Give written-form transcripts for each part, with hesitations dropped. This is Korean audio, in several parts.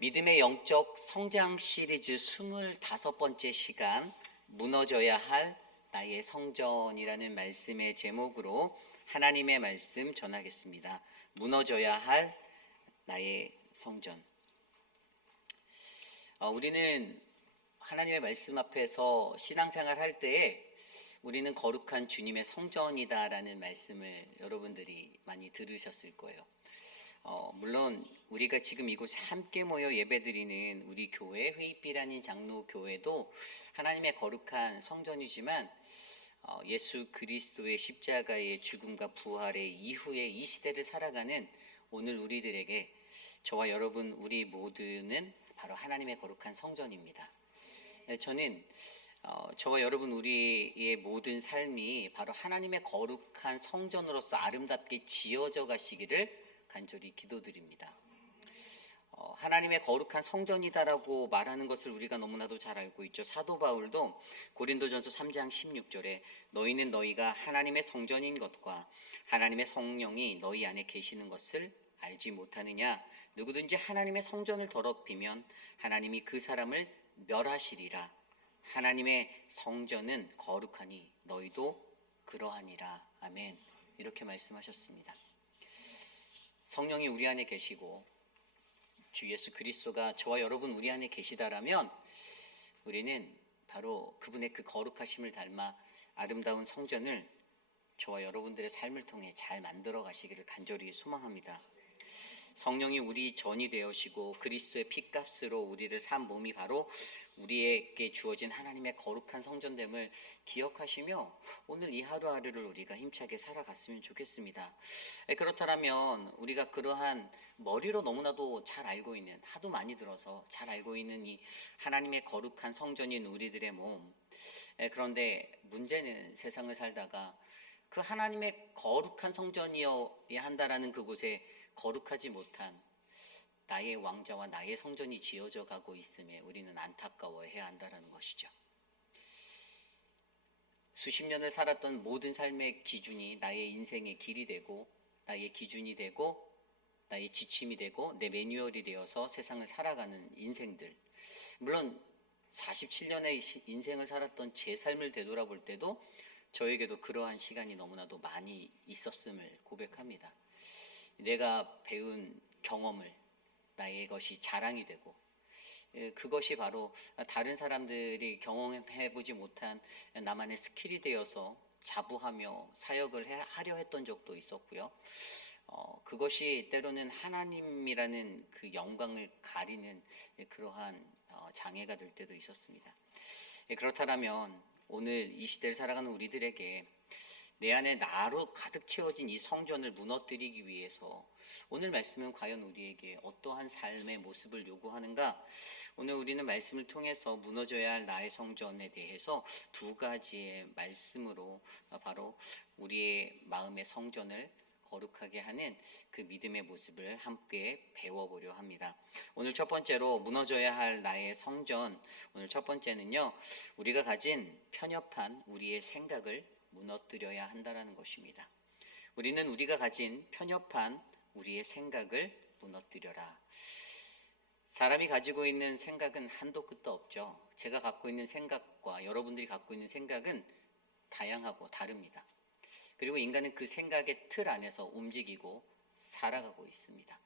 믿음의 영적 성장 시리즈 25번째 시간, 무너져야 할 나의 성전이라는 말씀의 제목으로 하나님의 말씀 전하겠습니다. 무너져야 할 나의 성전. 우리는 하나님의 말씀 앞에서 신앙생활 할 때에 우리는 거룩한 주님의 성전이다라는 말씀을 여러분들이 많이 들으셨을 거예요. 물론 우리가 지금 이곳에 함께 모여 예배드리는 우리 교회 회입비라는 장로교회도 하나님의 거룩한 성전이지만 예수 그리스도의 십자가의 죽음과 부활의 이후에 이 시대를 살아가는 오늘 우리들에게 저와 여러분 우리 모두는 바로 하나님의 거룩한 성전입니다. 저는 저와 여러분 우리의 모든 삶이 바로 하나님의 거룩한 성전으로서 아름답게 지어져 가시기를 간절히 기도드립니다. 하나님의 거룩한 성전이다라고 말하는 것을 우리가 너무나도 잘 알고 있죠. 사도 바울도 고린도전서 3장 16절에 너희는 너희가 하나님의 성전인 것과 하나님의 성령이 너희 안에 계시는 것을 알지 못하느냐. 누구든지 하나님의 성전을 더럽히면 하나님이 그 사람을 멸하시리라. 하나님의 성전은 거룩하니 너희도 그러하니라. 아멘. 이렇게 말씀하셨습니다. 성령이 우리 안에 계시고 주 예수 그리스도가 저와 여러분 우리 안에 계시다라면 우리는 바로 그분의 그 거룩하심을 닮아 아름다운 성전을 저와 여러분들의 삶을 통해 잘 만들어 가시기를 간절히 소망합니다. 성령이 우리 전이 되어시고 그리스도의 피값으로 우리를 산 몸이 바로 우리에게 주어진 하나님의 거룩한 성전됨을 기억하시며 오늘 이 하루하루를 우리가 힘차게 살아갔으면 좋겠습니다. 그렇다면 우리가 그러한 머리로 너무나도 잘 알고 있는, 하도 많이 들어서 잘 알고 있는 이 하나님의 거룩한 성전인 우리들의 몸, 그런데 문제는 세상을 살다가 그 하나님의 거룩한 성전이어야 한다라는 그곳에 거룩하지 못한 나의 왕자와 나의 성전이 지어져 가고 있음에 우리는 안타까워해야 한다는 것이죠. 수십 년을 살았던 모든 삶의 기준이 나의 인생의 길이 되고 나의 기준이 되고 나의 지침이 되고 내 매뉴얼이 되어서 세상을 살아가는 인생들, 물론 47년의 인생을 살았던 제 삶을 되돌아볼 때도 저에게도 그러한 시간이 너무나도 많이 있었음을 고백합니다. 내가 배운 경험을 나의 것이 자랑이 되고 그것이 바로 다른 사람들이 경험해보지 못한 나만의 스킬이 되어서 자부하며 사역을 하려 했던 적도 있었고요. 그것이 때로는 하나님이라는 그 영광을 가리는 그러한 장애가 될 때도 있었습니다. 그렇다면 오늘 이 시대를 살아가는 우리들에게 내 안에 나로 가득 채워진 이 성전을 무너뜨리기 위해서 오늘 말씀은 과연 우리에게 어떠한 삶의 모습을 요구하는가? 오늘 우리는 말씀을 통해서 무너져야 할 나의 성전에 대해서 두 가지의 말씀으로 바로 우리의 마음의 성전을 거룩하게 하는 그 믿음의 모습을 함께 배워보려 합니다. 오늘 첫 번째로 무너져야 할 나의 성전, 오늘 첫 번째는요, 우리가 가진 편협한 우리의 생각을 무너뜨려야 한다는 것입니다. 우리는 우리가 가진 편협한 우리의 생각을 무너뜨려라. 사람이 가지고 있는 생각은 한도 끝도 없죠. 제가 갖고 있는 생각과 여러분들이 갖고 있는 생각은 다양하고 다릅니다. 그리고 인간은 그 생각의 틀 안에서 움직이고 살아가고 있습니다.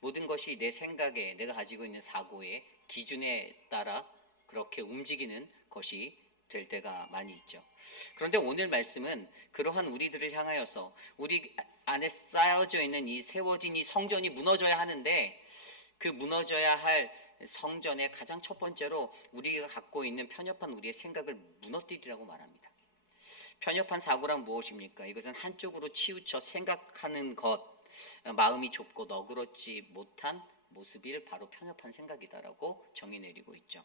모든 것이 내 생각에, 내가 가지고 있는 사고의 기준에 따라 그렇게 움직이는 것이 될 때가 많이 있죠. 그런데 오늘 말씀은 그러한 우리들을 향하여서 우리 안에 쌓여져 있는 이 세워진 이 성전이 무너져야 하는데 그 무너져야 할 성전의 가장 첫 번째로 우리가 갖고 있는 편협한 우리의 생각을 무너뜨리라고 말합니다. 편협한 사고란 무엇입니까? 이것은 한쪽으로 치우쳐 생각하는 것, 마음이 좁고 너그럽지 못한 모습이 바로 편협한 생각이다라고 정의 내리고 있죠.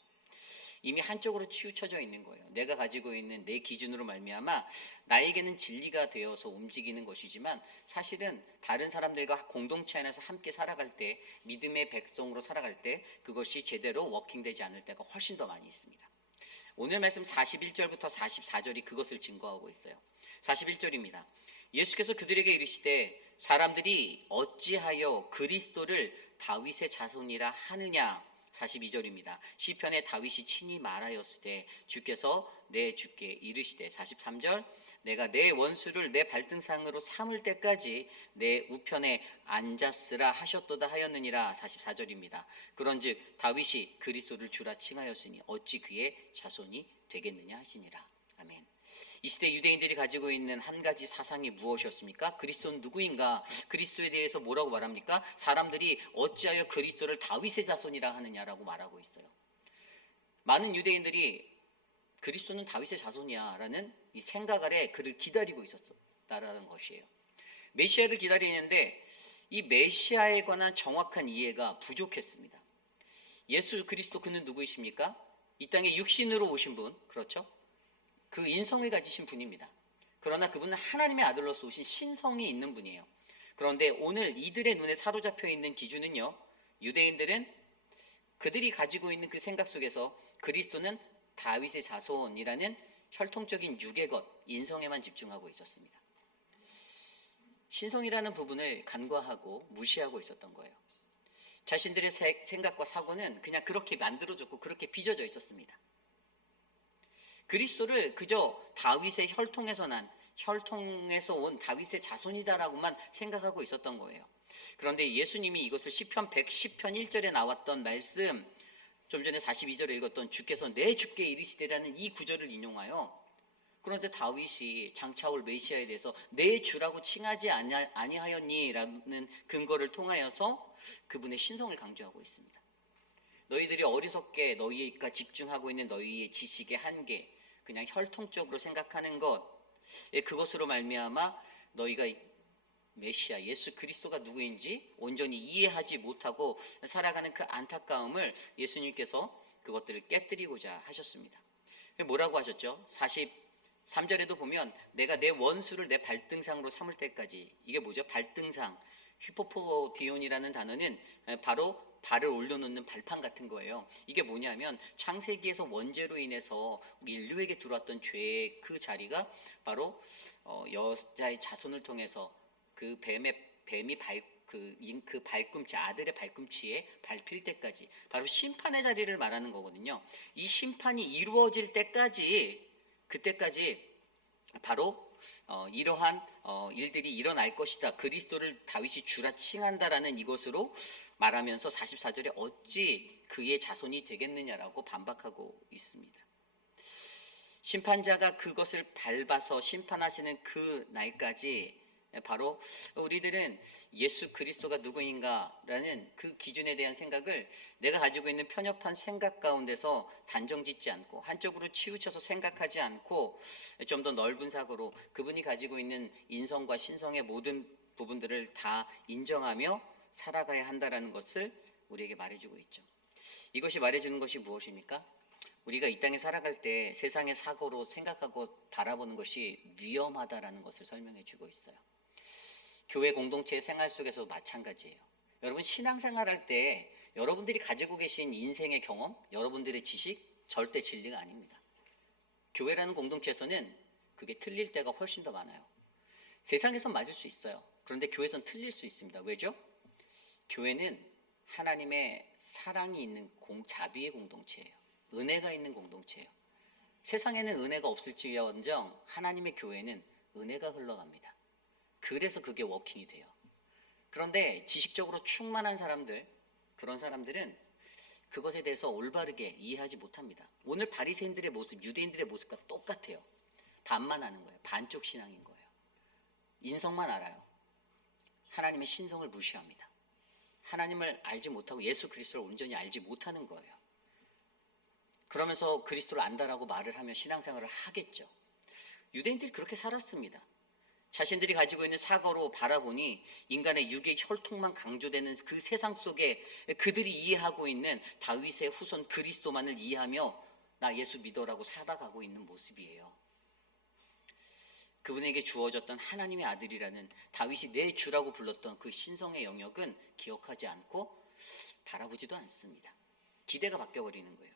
이미 한쪽으로 치우쳐져 있는 거예요. 내가 가지고 있는 내 기준으로 말미암아 나에게는 진리가 되어서 움직이는 것이지만 사실은 다른 사람들과 공동체 안에서 함께 살아갈 때, 믿음의 백성으로 살아갈 때 그것이 제대로 워킹되지 않을 때가 훨씬 더 많이 있습니다. 오늘 말씀 41절부터 44절이 그것을 증거하고 있어요. 41절입니다. 예수께서 그들에게 이르시되 사람들이 어찌하여 그리스도를 다윗의 자손이라 하느냐. 42절입니다. 시편에 다윗이 친히 말하였으되 주께서 내 주께 이르시되 43절 내가 내 원수를 내 발등상으로 삼을 때까지 내 우편에 앉았으라 하셨도다 하였느니라. 44절입니다. 그런즉 다윗이 그리스도를 주라 칭하였으니 어찌 그의 자손이 되겠느냐 하시니라. 아멘. 이 시대 유대인들이 가지고 있는 한 가지 사상이 무엇이었습니까? 그리스도는 누구인가? 그리스도에 대해서 뭐라고 말합니까? 사람들이 어찌하여 그리스도를 다윗의 자손이라 하느냐라고 말하고 있어요. 많은 유대인들이 그리스도는 다윗의 자손이야 라는 이 생각 아래 그를 기다리고 있었다라는 것이에요. 메시아를 기다리는데 이 메시아에 관한 정확한 이해가 부족했습니다. 예수 그리스도 그는 누구이십니까? 이 땅에 육신으로 오신 분, 그렇죠? 그 인성을 가지신 분입니다. 그러나 그분은 하나님의 아들로서 오신 신성이 있는 분이에요. 그런데 오늘 이들의 눈에 사로잡혀 있는 기준은요, 유대인들은 그들이 가지고 있는 그 생각 속에서 그리스도는 다윗의 자손이라는 혈통적인 육의 것, 인성에만 집중하고 있었습니다. 신성이라는 부분을 간과하고 무시하고 있었던 거예요. 자신들의 생각과 사고는 그냥 그렇게 만들어졌고 그렇게 빚어져 있었습니다. 그리스도를 그저 다윗의 혈통에서 온 다윗의 자손이다라고만 생각하고 있었던 거예요. 그런데 예수님이 이것을 시편 110편 1절에 나왔던 말씀, 좀 전에 42절에 읽었던 주께서 내 주께 이르시되라는 이 구절을 인용하여, 그런데 다윗이 장차 올 메시아에 대해서 내 주라고 칭하지 아니하였니라는 근거를 통하여서 그분의 신성을 강조하고 있습니다. 너희들이 어리석게 너희가 집중하고 있는 너희의 지식의 한계, 그냥 혈통적으로 생각하는 것, 그것으로 말미암아 너희가 메시아 예수 그리스도가 누구인지 온전히 이해하지 못하고 살아가는 그 안타까움을 예수님께서 그것들을 깨뜨리고자 하셨습니다. 뭐라고 하셨죠? 43절에도 보면 내가 내 원수를 내 발등상으로 삼을 때까지, 이게 뭐죠? 발등상, 휘포포디온이라는 단어는 바로 발을 올려놓는 발판 같은 거예요. 이게 뭐냐면 창세기에서 원죄로 인해서 인류에게 들어왔던 죄의 그 자리가 바로 여자의 자손을 통해서 그 뱀이 그 발꿈치, 아들의 발꿈치에 밟힐 때까지 바로 심판의 자리를 말하는 거거든요. 이 심판이 이루어질 때까지, 그때까지 바로 이러한 일들이 일어날 것이다. 그리스도를 다윗이 주라 칭한다라는 이것으로 말하면서 44절에 어찌 그의 자손이 되겠느냐라고 반박하고 있습니다. 심판자가 그것을 밟아서 심판하시는 그 날까지 바로 우리들은 예수 그리스도가 누구인가라는 그 기준에 대한 생각을 내가 가지고 있는 편협한 생각 가운데서 단정짓지 않고 한쪽으로 치우쳐서 생각하지 않고 좀 더 넓은 사고로 그분이 가지고 있는 인성과 신성의 모든 부분들을 다 인정하며 살아가야 한다라는 것을 우리에게 말해주고 있죠. 이것이 말해주는 것이 무엇입니까? 우리가 이 땅에 살아갈 때 세상의 사고로 생각하고 바라보는 것이 위험하다라는 것을 설명해주고 있어요. 교회 공동체의 생활 속에서 마찬가지예요. 여러분 신앙생활할 때 여러분들이 가지고 계신 인생의 경험, 여러분들의 지식 절대 진리가 아닙니다. 교회라는 공동체에서는 그게 틀릴 때가 훨씬 더 많아요. 세상에선 맞을 수 있어요. 그런데 교회에서는 틀릴 수 있습니다. 왜죠? 교회는 하나님의 사랑이 있는 자비의 공동체예요. 은혜가 있는 공동체예요. 세상에는 은혜가 없을지언정 하나님의 교회는 은혜가 흘러갑니다. 그래서 그게 워킹이 돼요. 그런데 지식적으로 충만한 사람들, 그런 사람들은 그것에 대해서 올바르게 이해하지 못합니다. 오늘 바리새인들의 모습, 유대인들의 모습과 똑같아요. 반만 하는 거예요. 반쪽 신앙인 거예요. 인성만 알아요. 하나님의 신성을 무시합니다. 하나님을 알지 못하고 예수 그리스도를 온전히 알지 못하는 거예요. 그러면서 그리스도를 안다라고 말을 하며 신앙생활을 하겠죠. 유대인들이 그렇게 살았습니다. 자신들이 가지고 있는 사고로 바라보니 인간의 육의 혈통만 강조되는 그 세상 속에 그들이 이해하고 있는 다윗의 후손 그리스도만을 이해하며 나 예수 믿어라고 살아가고 있는 모습이에요. 그분에게 주어졌던 하나님의 아들이라는 다윗이 내 주라고 불렀던 그 신성의 영역은 기억하지 않고 바라보지도 않습니다. 기대가 바뀌어버리는 거예요.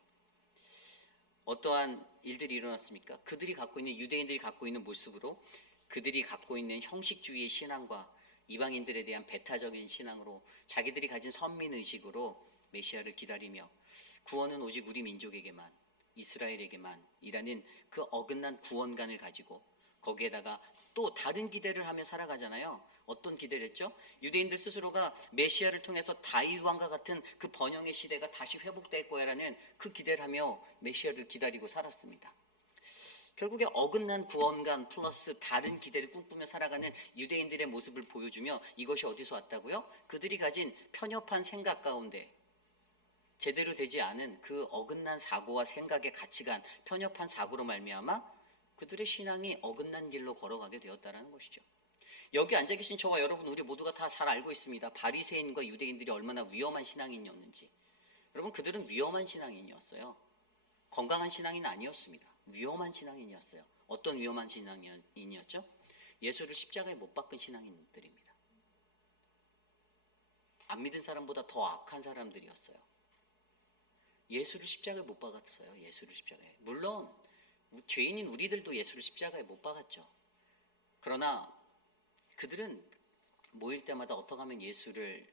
어떠한 일들이 일어났습니까? 그들이 갖고 있는 유대인들이 갖고 있는 모습으로 그들이 갖고 있는 형식주의의 신앙과 이방인들에 대한 배타적인 신앙으로 자기들이 가진 선민의식으로 메시아를 기다리며 구원은 오직 우리 민족에게만, 이스라엘에게만이라는 그 어긋난 구원관을 가지고 거기에다가 또 다른 기대를 하며 살아가잖아요. 어떤 기대를 했죠? 유대인들 스스로가 메시아를 통해서 다윗 왕과 같은 그 번영의 시대가 다시 회복될 거야라는 그 기대를 하며 메시아를 기다리고 살았습니다. 결국에 어긋난 구원관 플러스 다른 기대를 꿈꾸며 살아가는 유대인들의 모습을 보여주며 이것이 어디서 왔다고요? 그들이 가진 편협한 생각 가운데 제대로 되지 않은 그 어긋난 사고와 생각의 가치관, 편협한 사고로 말미암아 그들의 신앙이 어긋난 길로 걸어가게 되었다는 것이죠. 여기 앉아 계신 저와 여러분 우리 모두가 다 잘 알고 있습니다. 바리새인과 유대인들이 얼마나 위험한 신앙인이었는지. 여러분 그들은 위험한 신앙인이었어요. 건강한 신앙인 아니었습니다. 위험한 신앙인이었어요. 어떤 위험한 신앙인이었죠? 예수를 십자가에 못 박은 신앙인들입니다. 안 믿은 사람보다 더 악한 사람들이었어요. 예수를 십자가에 못 박았어요. 예수를 십자가에. 물론 죄인인 우리들도 예수를 십자가에 못 박았죠. 그러나 그들은 모일 때마다 어떻게 하면 예수를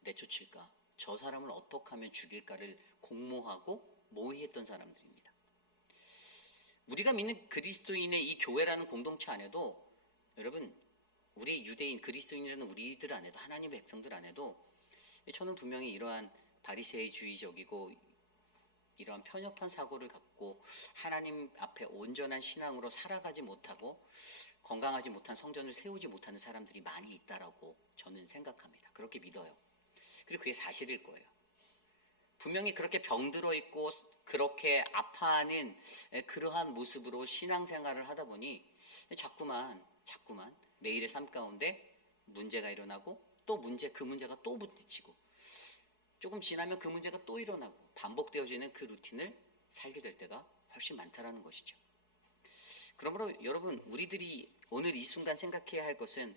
내쫓을까? 저 사람을 어떻게 하면 죽일까를 공모하고 모의했던 사람들입니다. 우리가 믿는 그리스도인의 이 교회라는 공동체 안에도 여러분 우리 유대인 그리스도인이라는 우리들 안에도 하나님의 백성들 안에도 저는 분명히 이러한 바리새이주의적이고 이러한 편협한 사고를 갖고 하나님 앞에 온전한 신앙으로 살아가지 못하고 건강하지 못한 성전을 세우지 못하는 사람들이 많이 있다라고 저는 생각합니다. 그렇게 믿어요. 그리고 그게 사실일 거예요. 분명히 그렇게 병들어 있고 그렇게 아파하는 그러한 모습으로 신앙생활을 하다 보니 자꾸만 매일의 삶 가운데 문제가 일어나고 또 그 문제가 또 부딪히고 조금 지나면 그 문제가 또 일어나고 반복되어지는 그 루틴을 살게 될 때가 훨씬 많다라는 것이죠. 그러므로 여러분 우리들이 오늘 이 순간 생각해야 할 것은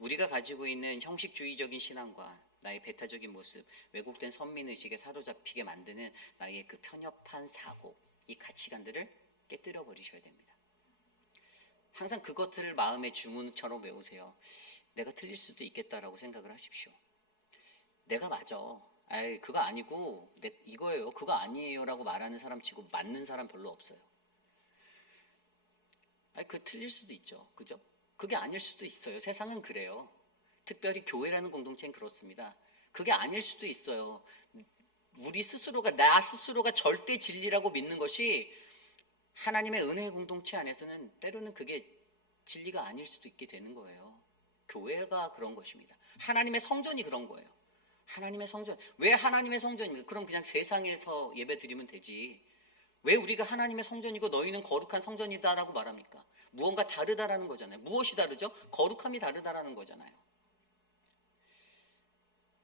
우리가 가지고 있는 형식주의적인 신앙과 나의 배타적인 모습, 왜곡된 선민의식에 사로잡히게 만드는 나의 그 편협한 사고, 이 가치관들을 깨뜨려 버리셔야 됩니다. 항상 그것들을 마음의 주문처럼 외우세요. 내가 틀릴 수도 있겠다라고 생각을 하십시오. 내가 맞아. 아이 그거 아니고 이거예요. 그거 아니에요 라고 말하는 사람 치고 맞는 사람 별로 없어요. 아이 그 틀릴 수도 있죠. 그죠? 그게 아닐 수도 있어요. 세상은 그래요. 특별히 교회라는 공동체는 그렇습니다. 그게 아닐 수도 있어요. 나 스스로가 절대 진리라고 믿는 것이 하나님의 은혜의 공동체 안에서는 때로는 그게 진리가 아닐 수도 있게 되는 거예요. 교회가 그런 것입니다. 하나님의 성전이 그런 거예요. 하나님의 성전. 왜 하나님의 성전입니까? 그럼 그냥 세상에서 예배 드리면 되지. 왜 우리가 하나님의 성전이고 너희는 거룩한 성전이다라고 말합니까? 무언가 다르다라는 거잖아요. 무엇이 다르죠? 거룩함이 다르다라는 거잖아요.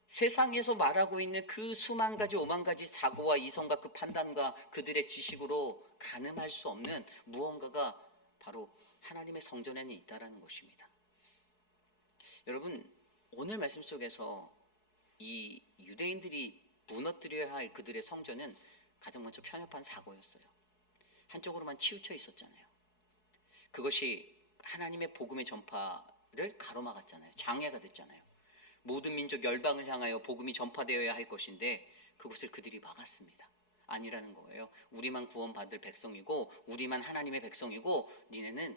세상에서 말하고 있는 그 수만 가지 오만 가지 사고와 이성과 그 판단과 그들의 지식으로 가늠할 수 없는 무언가가 바로 하나님의 성전에는 있다라는 것입니다. 여러분 오늘 말씀 속에서 이 유대인들이 무너뜨려야 할 그들의 성전은 가장 먼저 편협한 사고였어요. 한쪽으로만 치우쳐 있었잖아요. 그것이 하나님의 복음의 전파를 가로막았잖아요. 장애가 됐잖아요. 모든 민족 열방을 향하여 복음이 전파되어야 할 것인데 그것을 그들이 막았습니다. 아니라는 거예요. 우리만 구원받을 백성이고 우리만 하나님의 백성이고 니네는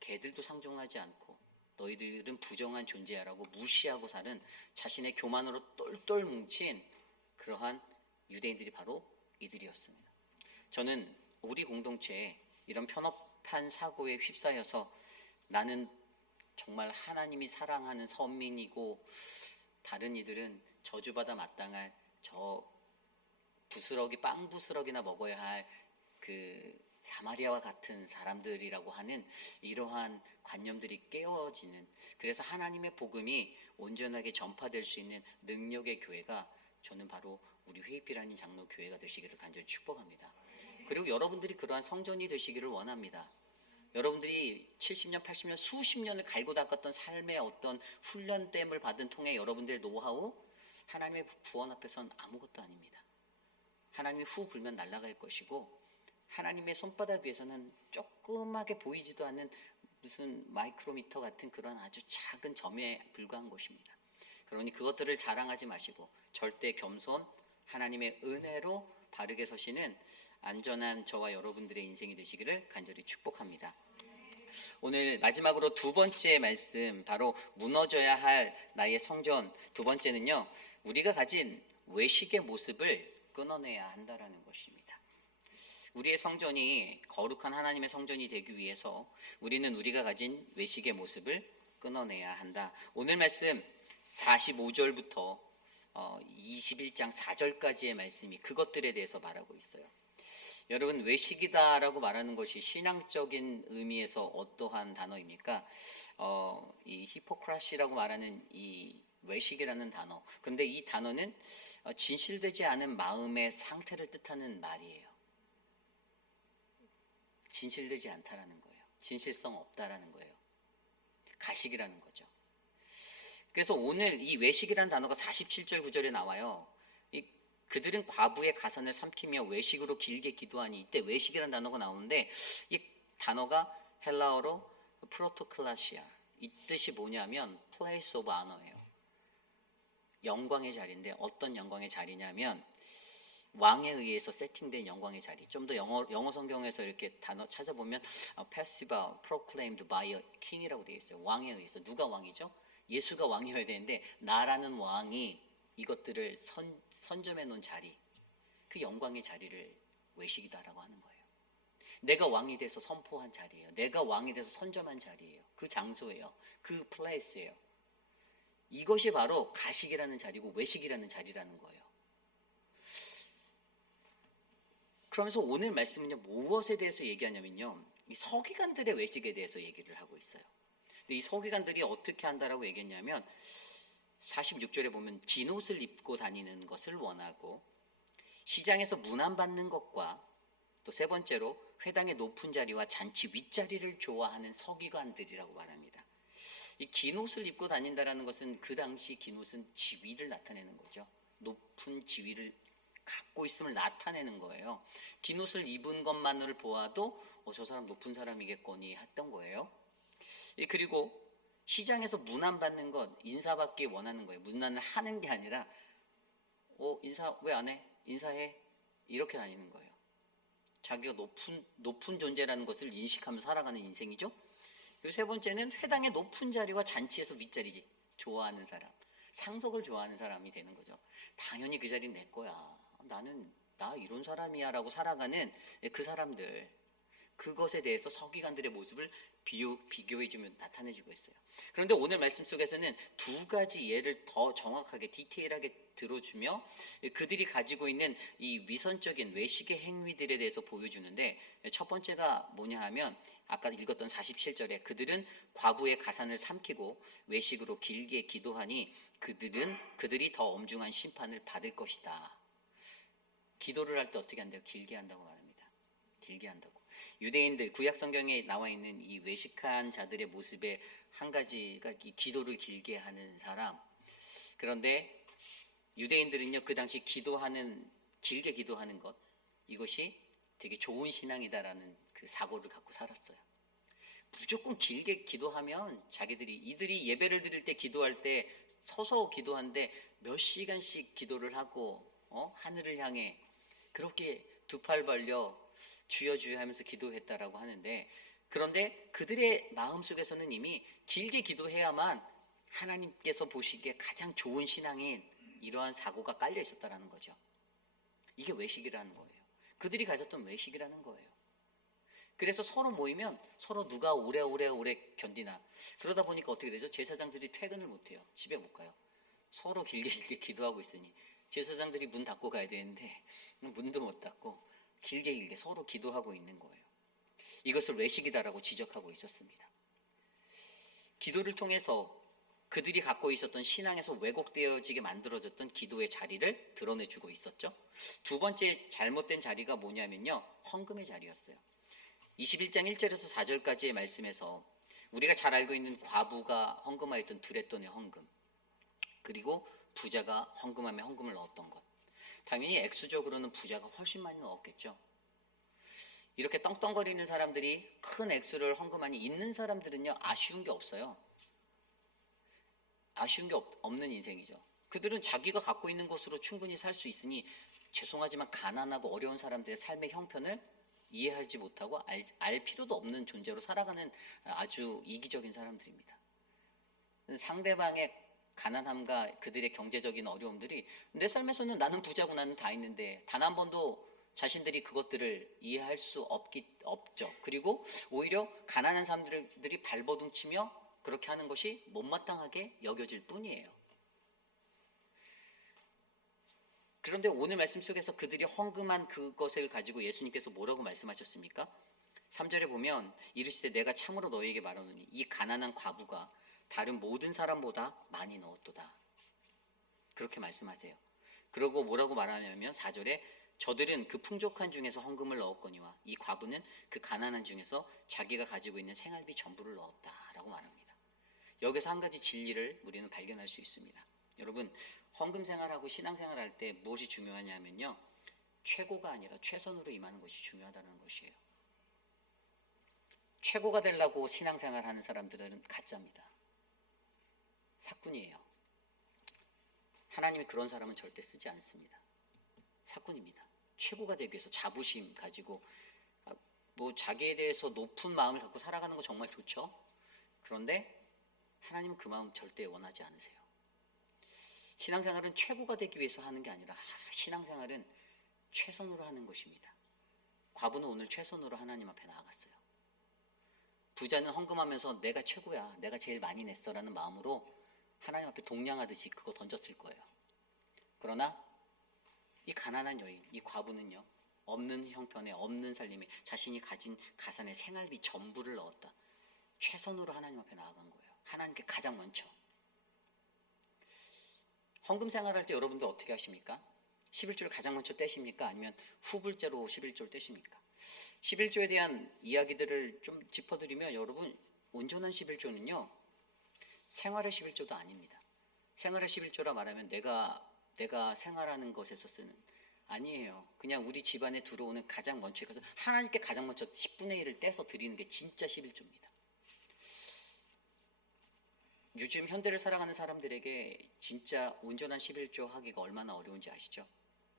개들도 상종하지 않고 너희들은 부정한 존재야라고 무시하고 사는 자신의 교만으로 똘똘 뭉친 그러한 유대인들이 바로 이들이었습니다. 저는 우리 공동체에 이런 편협한 사고에 휩싸여서 나는 정말 하나님이 사랑하는 선민이고 다른 이들은 저주받아 마땅할 저 빵부스러기나 먹어야 할 그 사마리아와 같은 사람들이라고 하는 이러한 관념들이 깨어지는, 그래서 하나님의 복음이 온전하게 전파될 수 있는 능력의 교회가 저는 바로 우리 회의피라는 장로 교회가 되시기를 간절히 축복합니다. 그리고 여러분들이 그러한 성전이 되시기를 원합니다. 여러분들이 70년, 80년, 수십 년을 갈고 닦았던 삶의 어떤 훈련됨을 받은 통해 여러분들의 노하우, 하나님의 구원 앞에서는 아무것도 아닙니다. 하나님이 후 불면 날아갈 것이고 하나님의 손바닥 위에서는 조그맣게 보이지도 않는 무슨 마이크로미터 같은 그런 아주 작은 점에 불과한 것입니다. 그러니 그것들을 자랑하지 마시고 절대 겸손, 하나님의 은혜로 바르게 서시는 안전한 저와 여러분들의 인생이 되시기를 간절히 축복합니다. 오늘 마지막으로 두 번째 말씀, 바로 무너져야 할 나의 성전. 두 번째는요, 우리가 가진 외식의 모습을 끊어내야 한다라는 것입니다. 우리의 성전이 거룩한 하나님의 성전이 되기 위해서 우리는 우리가 가진 외식의 모습을 끊어내야 한다. 오늘 말씀 45절부터 21장 4절까지의 말씀이 그것들에 대해서 말하고 있어요. 여러분, 외식이다라고 말하는 것이 신앙적인 의미에서 어떠한 단어입니까? 이 히포크라시라고 말하는 이 외식이라는 단어. 그런데 이 단어는 진실되지 않은 마음의 상태를 뜻하는 말이에요. 진실되지 않다라는 거예요. 진실성 없다라는 거예요. 가식이라는 거죠. 그래서 오늘 이 외식이라는 단어가 47절 9절에 나와요. 그들은 과부의 가산을 삼키며 외식으로 길게 기도하니, 이때 외식이라는 단어가 나오는데 이 단어가 헬라어로 프로토클라시아, 이 뜻이 뭐냐면 place of honor예요. 영광의 자리인데 어떤 영광의 자리냐면 왕에 의해서 세팅된 영광의 자리. 좀 더 영어 성경에서 이렇게 단어 찾아보면 festival proclaimed by a king이라고 되어 있어요. 왕에 의해서. 누가 왕이죠? 예수가 왕이어야 되는데 나라는 왕이 이것들을 선점해 놓은 자리, 그 영광의 자리를 외식이다라고 하는 거예요. 내가 왕이 돼서 선포한 자리예요. 내가 왕이 돼서 선점한 자리예요. 그 장소예요. 그 플레이스예요. 이것이 바로 가식이라는 자리고 외식이라는 자리라는 거예요. 그러면서 오늘 말씀은요, 무엇에 대해서 얘기하냐면요, 이 서기관들의 외식에 대해서 얘기를 하고 있어요. 근데 이 서기관들이 어떻게 한다라고 얘기했냐면 46절에 보면 긴 옷을 입고 다니는 것을 원하고, 시장에서 문안받는 것과, 또 세 번째로 회당의 높은 자리와 잔치 윗자리를 좋아하는 서기관들이라고 말합니다. 이 긴 옷을 입고 다닌다라는 것은 그 당시 긴 옷은 지위를 나타내는 거죠. 높은 지위를 갖고 있음을 나타내는 거예요. 긴 옷을 입은 것만을 보아도 저 사람 높은 사람이겠거니 했던 거예요. 그리고 시장에서 문안받는 것, 인사받기 원하는 거예요. 문안을 하는 게 아니라 인사 왜 안 해? 인사해. 이렇게 다니는 거예요. 자기가 높은 존재라는 것을 인식하면서 살아가는 인생이죠. 그리고 세 번째는 회당의 높은 자리와 잔치에서 윗자리 좋아하는 사람, 상석을 좋아하는 사람이 되는 거죠. 당연히 그 자리는 내 거야. 나 이런 사람이야 라고 살아가는 그 사람들, 그것에 대해서 서기관들의 모습을 비교해주면 나타내주고 있어요. 그런데 오늘 말씀 속에서는 두 가지 예를 더 정확하게 디테일하게 들어주며 그들이 가지고 있는 이 위선적인 외식의 행위들에 대해서 보여주는데, 첫 번째가 뭐냐 하면 아까 읽었던 47절에 그들은 과부의 가산을 삼키고 외식으로 길게 기도하니 그들이 더 엄중한 심판을 받을 것이다. 기도를 할 때 어떻게 한대요? 길게 한다고 말합니다. 길게 한다고. 유대인들 구약 성경에 나와 있는 이 외식한 자들의 모습의 한 가지가 이 기도를 길게 하는 사람. 그런데 유대인들은요, 그 당시 길게 기도하는 것, 이것이 되게 좋은 신앙이다라는 그 사고를 갖고 살았어요. 무조건 길게 기도하면 이들이 예배를 드릴 때 기도할 때 서서 기도하는데 몇 시간씩 기도를 하고 하늘을 향해 그렇게 두 팔 벌려 주여 주여 하면서 기도했다라고 하는데, 그런데 그들의 마음속에서는 이미 길게 기도해야만 하나님께서 보시기에 가장 좋은 신앙인 이러한 사고가 깔려 있었다라는 거죠. 이게 외식이라는 거예요. 그들이 가졌던 외식이라는 거예요. 그래서 서로 모이면 서로 누가 오래 견디나, 그러다 보니까 어떻게 되죠? 제사장들이 퇴근을 못해요. 집에 못 가요. 서로 길게 기도하고 있으니 제사장들이 문 닫고 가야 되는데 문도 못 닫고 길게 서로 기도하고 있는 거예요. 이것을 외식이다라고 지적하고 있었습니다. 기도를 통해서 그들이 갖고 있었던 신앙에서 왜곡되어지게 만들어졌던 기도의 자리를 드러내주고 있었죠. 두 번째 잘못된 자리가 뭐냐면요, 헌금의 자리였어요. 21장 1절에서 4절까지의 말씀에서 우리가 잘 알고 있는 과부가 헌금하였던 두렛돈의 헌금, 그리고 부자가 헌금하며 헌금을 넣었던 것, 당연히 액수적으로는 부자가 훨씬 많이 넣었겠죠. 이렇게 떵떵거리는 사람들이 큰 액수를 헌금하니 있는 사람들은요, 아쉬운 게 없어요. 아쉬운 게 없는 인생이죠. 그들은 자기가 갖고 있는 것으로 충분히 살 수 있으니 죄송하지만 가난하고 어려운 사람들의 삶의 형편을 이해하지 못하고 알 필요도 없는 존재로 살아가는 아주 이기적인 사람들입니다. 상대방의 가난함과 그들의 경제적인 어려움들이 내 삶에서는 나는 부자고 나는 다 있는데 단 한 번도 자신들이 그것들을 이해할 수 없죠. 그리고 오히려 가난한 사람들이 발버둥치며 그렇게 하는 것이 못마땅하게 여겨질 뿐이에요. 그런데 오늘 말씀 속에서 그들이 헌금한 그것을 가지고 예수님께서 뭐라고 말씀하셨습니까? 3절에 보면 이르시되 내가 참으로 너희에게 말하노니 이 가난한 과부가 다른 모든 사람보다 많이 넣었도다. 그렇게 말씀하세요. 그러고 뭐라고 말하냐면 4절에 저들은 그 풍족한 중에서 헌금을 넣었거니와 이 과부는 그 가난한 중에서 자기가 가지고 있는 생활비 전부를 넣었다라고 말합니다. 여기서 한 가지 진리를 우리는 발견할 수 있습니다. 여러분, 헌금 생활하고 신앙 생활할 때 무엇이 중요하냐면요, 최고가 아니라 최선으로 임하는 것이 중요하다는 것이에요. 최고가 되려고 신앙 생활하는 사람들은 가짜입니다. 사꾼이에요. 하나님이 그런 사람은 절대 쓰지 않습니다. 사꾼입니다. 최고가 되기 위해서 자부심 가지고 뭐 자기에 대해서 높은 마음을 갖고 살아가는 거 정말 좋죠. 그런데 하나님은 그 마음 절대 원하지 않으세요. 신앙생활은 최고가 되기 위해서 하는 게 아니라 신앙생활은 최선으로 하는 것입니다. 과부는 오늘 최선으로 하나님 앞에 나아갔어요. 부자는 헌금하면서 내가 최고야, 내가 제일 많이 냈어라는 마음으로 하나님 앞에 동냥하듯이 그거 던졌을 거예요. 그러나 이 가난한 여인, 이 과부는요, 없는 형편에 없는 살림에 자신이 가진 가산의 생활비 전부를 넣었다. 최선으로 하나님 앞에 나아간 거예요. 하나님께 가장 먼저. 헌금 생활할 때 여러분들 어떻게 하십니까? 11조를 가장 먼저 떼십니까? 아니면 후불제로 11조를 떼십니까? 11조에 대한 이야기들을 좀 짚어드리면 여러분, 온전한 11조는요, 생활의 11조도 아닙니다. 생활의 11조라 말하면 내가 생활하는 것에서 쓰는, 아니에요. 그냥 우리 집안에 들어오는 가장 먼저 가서 하나님께 가장 먼저 10분의 1을 떼서 드리는 게 진짜 11조입니다. 요즘 현대를 살아가는 사람들에게 진짜 온전한 11조 하기가 얼마나 어려운지 아시죠?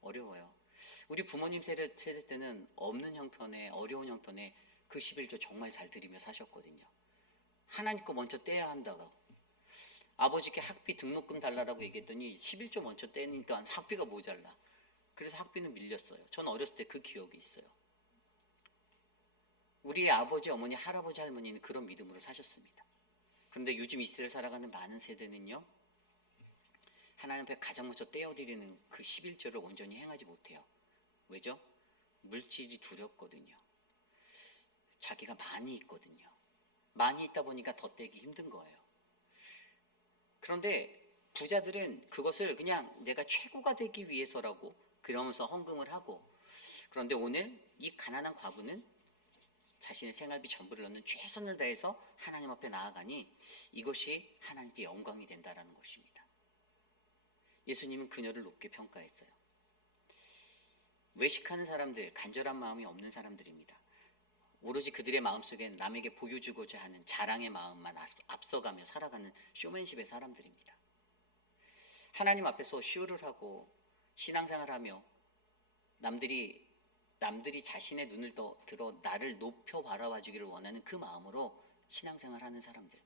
어려워요. 우리 부모님 세대 때는 없는 형편에, 어려운 형편에 그 11조 정말 잘 드리며 사셨거든요. 하나님 거 먼저 떼야 한다고. 아버지께 학비 등록금 달라고 얘기했더니 11조 먼저 떼니까 학비가 모자라. 그래서 학비는 밀렸어요. 저는 어렸을 때 그 기억이 있어요. 우리의 아버지, 어머니, 할아버지, 할머니는 그런 믿음으로 사셨습니다. 그런데 요즘 이 시대를 살아가는 많은 세대는요, 하나님 앞에 가장 먼저 떼어드리는 그 11조를 온전히 행하지 못해요. 왜죠? 물질이 두렵거든요. 자기가 많이 있거든요. 많이 있다 보니까 더 떼기 힘든 거예요. 그런데 부자들은 그것을 그냥 내가 최고가 되기 위해서라고 그러면서 헌금을 하고, 그런데 오늘 이 가난한 과부는 자신의 생활비 전부를 넣는 최선을 다해서 하나님 앞에 나아가니 이것이 하나님께 영광이 된다라는 것입니다. 예수님은 그녀를 높게 평가했어요. 외식하는 사람들, 간절한 마음이 없는 사람들입니다. 오로지 그들의 마음속엔 남에게 보여주고자 하는 자랑의 마음만 앞서가며 살아가는 쇼맨십의 사람들입니다. 하나님 앞에서 쇼를 하고 신앙생활하며 남들이 자신의 눈을 들어 나를 높여 바라봐 주기를 원하는 그 마음으로 신앙생활하는 사람들,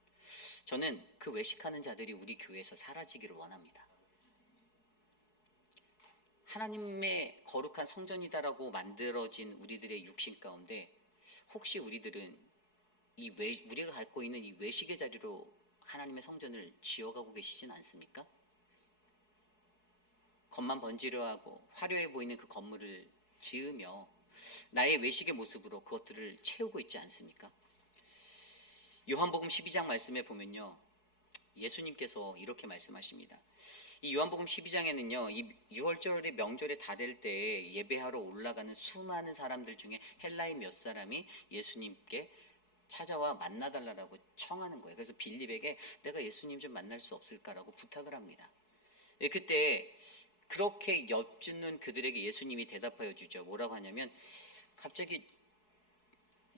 저는 그 외식하는 자들이 우리 교회에서 사라지기를 원합니다. 하나님의 거룩한 성전이다라고 만들어진 우리들의 육신 가운데 혹시 우리들은 우리가 갖고 있는 이 외식의 자리로 하나님의 성전을 지어가고 계시진 않습니까? 겉만 번지르하고 화려해 보이는 그 건물을 지으며 나의 외식의 모습으로 그것들을 채우고 있지 않습니까? 요한복음 12장 말씀에 보면요, 예수님께서 이렇게 말씀하십니다. 이 요한복음 12장에는요, 이 6월절의 명절에 다 될 때 예배하러 올라가는 수많은 사람들 중에 헬라인 몇 사람이 예수님께 찾아와 만나달라고 청하는 거예요. 그래서 빌립에게 내가 예수님 좀 만날 수 없을까라고 부탁을 합니다. 그때 그렇게 엿주는 그들에게 예수님이 대답하여 주죠. 뭐라고 하냐면 갑자기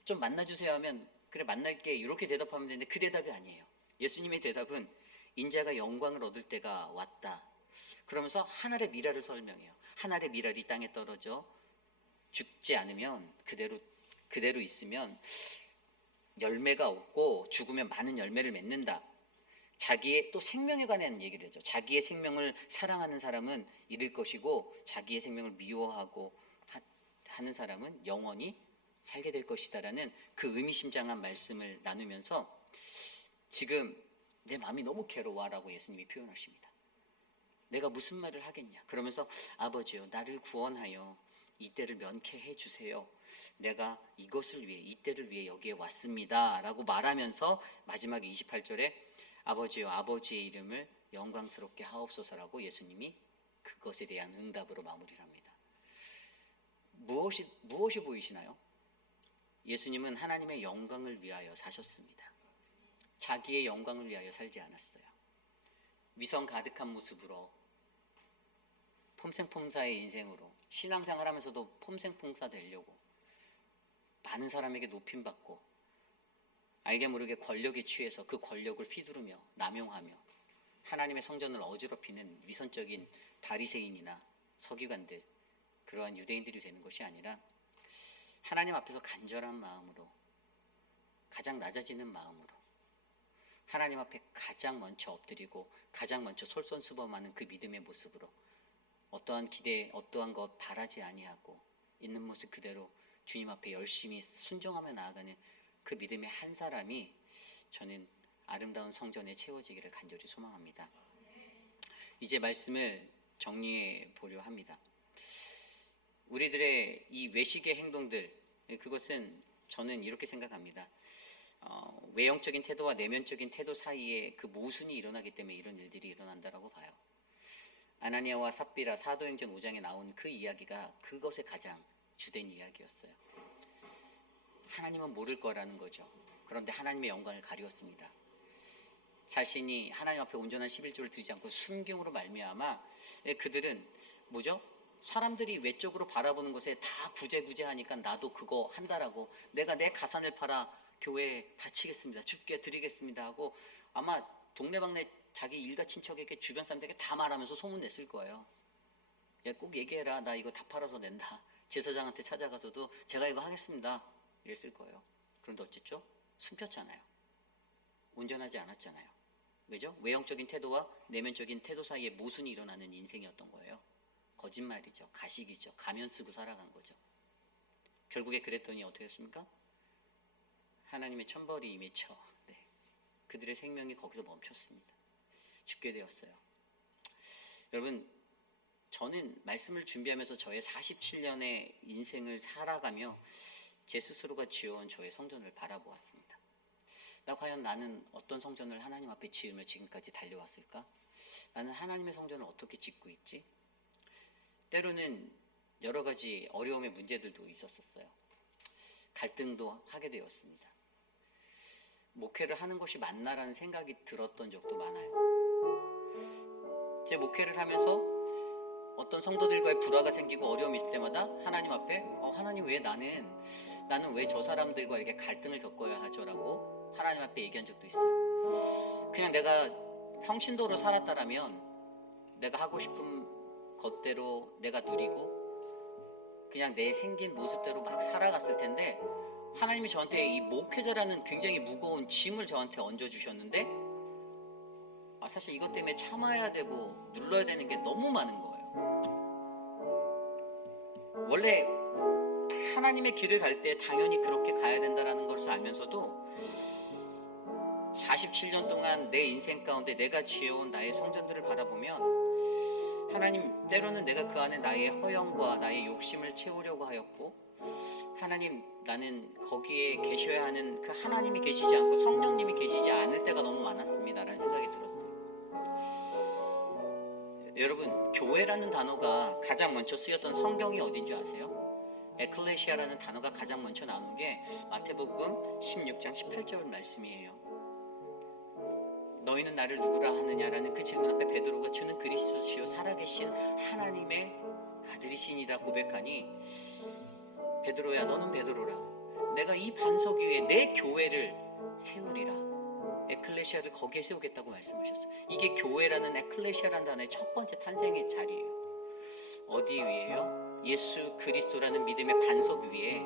좀 만나주세요 하면 그래 만날게 이렇게 대답하면 되는데 그 대답이 아니에요. 예수님의 대답은 인자가 영광을 얻을 때가 왔다. 그러면서 한 알의 미랄을 설명해요. 한 알의 미랄이 땅에 떨어져 죽지 않으면 그대로 있으면 열매가 없고 죽으면 많은 열매를 맺는다. 자기의 또 생명에 관한 얘기를 하죠. 자기의 생명을 사랑하는 사람은 잃을 것이고 자기의 생명을 미워하고 하는 사람은 영원히 살게 될 것이다라는 그 의미심장한 말씀을 나누면서 지금 내 마음이 너무 괴로워라고 예수님이 표현하십니다. 내가 무슨 말을 하겠냐. 그러면서 아버지요, 나를 구원하여 이 때를 면케해 주세요. 내가 이것을 위해, 이 때를 위해 여기에 왔습니다 라고 말하면서 마지막 28절에 아버지요, 아버지의 이름을 영광스럽게 하옵소서라고 예수님이 그것에 대한 응답으로 마무리를 합니다. 무엇이 보이시나요? 예수님은 하나님의 영광을 위하여 사셨습니다. 자기의 영광을 위하여 살지 않았어요. 위선 가득한 모습으로 폼생폼사의 인생으로 신앙생활 하면서도 폼생폼사 되려고 많은 사람에게 높임받고 알게 모르게 권력에 취해서 그 권력을 휘두르며 남용하며 하나님의 성전을 어지럽히는 위선적인 바리새인이나 서기관들, 그러한 유대인들이 되는 것이 아니라 하나님 앞에서 간절한 마음으로, 가장 낮아지는 마음으로 하나님 앞에 가장 먼저 엎드리고 가장 먼저 솔선수범하는 그 믿음의 모습으로 어떠한 기대, 어떠한 것 바라지 아니하고 있는 모습 그대로 주님 앞에 열심히 순종하며 나아가는 그 믿음의 한 사람이 저는 아름다운 성전에 채워지기를 간절히 소망합니다. 이제 말씀을 정리해 보려 합니다. 우리들의 이 외식의 행동들, 그것은 저는 이렇게 생각합니다. 외형적인 태도와 내면적인 태도 사이에 그 모순이 일어나기 때문에 이런 일들이 일어난다라고 봐요. 아나니아와 삽비라 사도행전 5장에 나온 그 이야기가 그것의 가장 주된 이야기였어요. 하나님은 모를 거라는 거죠. 그런데 하나님의 영광을 가리웠습니다. 자신이 하나님 앞에 온전한 11조를 드리지 않고 순경으로 말미암아 그들은 뭐죠? 사람들이 외적으로 바라보는 것에 다 구제하니까 나도 그거 한다라고, 내가 내 가산을 팔아 교회에 바치겠습니다, 주께 드리겠습니다 하고 아마 동네방네 자기 일가 친척에게 주변 사람들에게 다 말하면서 소문냈을 거예요. 야, 꼭 얘기해라, 나 이거 다 팔아서 낸다. 제사장한테 찾아가서도 제가 이거 하겠습니다 이랬을 거예요. 그런데 어쨌죠? 숨겼잖아요. 온전하지 않았잖아요. 왜죠? 외형적인 태도와 내면적인 태도 사이에 모순이 일어나는 인생이었던 거예요. 거짓말이죠. 가식이죠. 가면 쓰고 살아간 거죠. 결국에 그랬더니 어떻게 했습니까? 하나님의 천벌이 임했죠. 네. 그들의 생명이 거기서 멈췄습니다. 죽게 되었어요. 여러분, 저는 말씀을 준비하면서 저의 47년의 인생을 살아가며 제 스스로가 지어온 저의 성전을 바라보았습니다. 과연 나는 어떤 성전을 하나님 앞에 지으며 지금까지 달려왔을까? 나는 하나님의 성전을 어떻게 짓고 있지? 때로는 여러 가지 어려움의 문제들도 있었어요. 갈등도 하게 되었습니다. 목회를 하는 것이 맞나라는 생각이 들었던 적도 많아요. 제 목회를 하면서 어떤 성도들과의 불화가 생기고 어려움이 있을 때마다 하나님 앞에 하나님 왜 나는 왜 저 사람들과 이렇게 갈등을 겪어야 하죠? 라고 하나님 앞에 얘기한 적도 있어요. 그냥 내가 평신도로 살았다라면 내가 하고 싶은 것대로 내가 누리고 그냥 내 생긴 모습대로 막 살아갔을 텐데 하나님이 저한테 이 목회자라는 굉장히 무거운 짐을 저한테 얹어주셨는데 사실 이것 때문에 참아야 되고 눌러야 되는 게 너무 많은 거예요. 원래 하나님의 길을 갈 때 당연히 그렇게 가야 된다는 것을 알면서도 47년 동안 내 인생 가운데 내가 지어온 나의 성전들을 바라보면 하나님, 때로는 내가 그 안에 나의 허영과 나의 욕심을 채우려고 하였고 하나님, 나는 거기에 계셔야 하는 그 하나님이 계시지 않고 성령님이 계시지 않을 때가 너무 많았습니다 라는 생각이 들었어요. 여러분, 교회라는 단어가 가장 먼저 쓰였던 성경이 어딘 줄 아세요? 에클레시아라는 단어가 가장 먼저 나오는 게 마태복음 16장 18절 말씀이에요. 너희는 나를 누구라 하느냐라는 그 질문 앞에 베드로가 주는 그리스도시요 살아계신 하나님의 아들이시니라 고백하니 베드로야, 너는 베드로라. 내가 이 반석 위에 내 교회를 세우리라. 에클레시아를 거기에 세우겠다고 말씀하셨어요. 이게 교회라는 에클레시아라는 단어의 첫 번째 탄생의 자리예요. 어디 위에요? 예수 그리스도라는 믿음의 반석 위에